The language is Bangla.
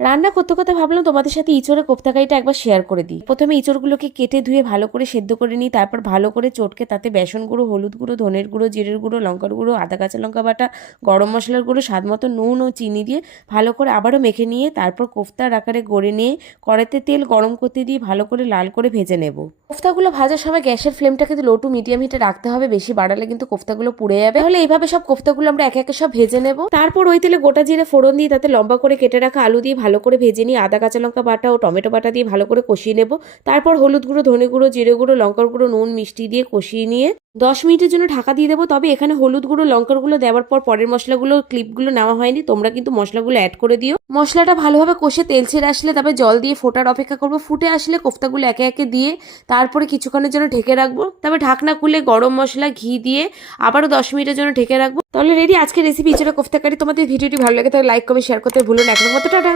রান্না করতে করতে ভাবলাম তোমাদের সাথে ইঁচড়ের কোফতাকারিটা একবার শেয়ার করে দিই। প্রথমে ইঁচড়গুলোকে কেটে ধুয়ে ভালো করে সেদ্ধ করে নিই, তারপর ভালো করে চটকে তাতে বেসন গুঁড়ো, হলুদ গুঁড়ো, ধনের গুঁড়ো, জিরের গুঁড়ো, লঙ্কার গুঁড়ো, আদা কাঁচা লঙ্কা বাটা, গরম মশলার গুঁড়ো, স্বাদ মতো নুন ও চিনি দিয়ে ভালো করে আবারও মেখে নিয়ে তারপর কোফতার আকারে গড়ে নিয়ে কড়াইতে তেল গরম করতে দিয়ে ভালো করে লাল করে ভেজে নেব। কোফতাগুলো ভাজার সময় গ্যাসের ফ্লেমটাকে লো টু মিডিয়াম হিটে রাখতে হবে, বেশি বাড়ালে কিন্তু কোফতাগুলো পুড়ে যাবে। তাহলে এইভাবে সব কোফতাগুলো আমরা একে একে সব ভেজে নেব। তারপর ওই তেলে গোটা জিরে ফোড়ন দিয়ে তাতে লম্বা করে কেটে রাখা আলু দিয়ে ভালো করে ভেজে নিয়ে আদা কাঁচা লঙ্কা বাটা ও টমেটো বাটা দিয়ে ভালো করে কষিয়ে নেব। তারপর হলুদ গুঁড়ো, ধনে গুঁড়ো, জিরে গুঁড়ো, লঙ্কার গুঁড়ো, নুন, মিষ্টি দিয়ে কষিয়ে নিয়ে 10 মিনিটের জন্য ঢাকা দিয়ে দেবো। তবে এখানে হলুদ গুঁড়ো, লঙ্কার গুঁড়ো দেওয়ার পর পরের মশলাগুলো ক্লিপগুলো নেওয়া হয়নি, তোমরা কিন্তু মশলাগুলো অ্যাড করে দিও। মশলাটা ভালোভাবে কষে তেল ছেড়ে আসলে তবে জল দিয়ে ফোটার অপেক্ষা করবো। ফুটে আসলে কোফতাগুলো একে একে দিয়ে তারপরে কিছুক্ষণের জন্য ঢেকে রাখবো। তবে ঢাকনা খুলে গরম মশলা, ঘি দিয়ে আবারও 10 মিনিটের জন্য ঢেকে রাখবো। তাহলে রেডি আজকের রেসিপি ইঁচড়ের কোফতাকারি। তোমাদের ভিডিওটি ভালো লাগে তাহলে লাইক, কমেন্ট, শেয়ার করতে ভুলো না। এখনো মতো টাটা।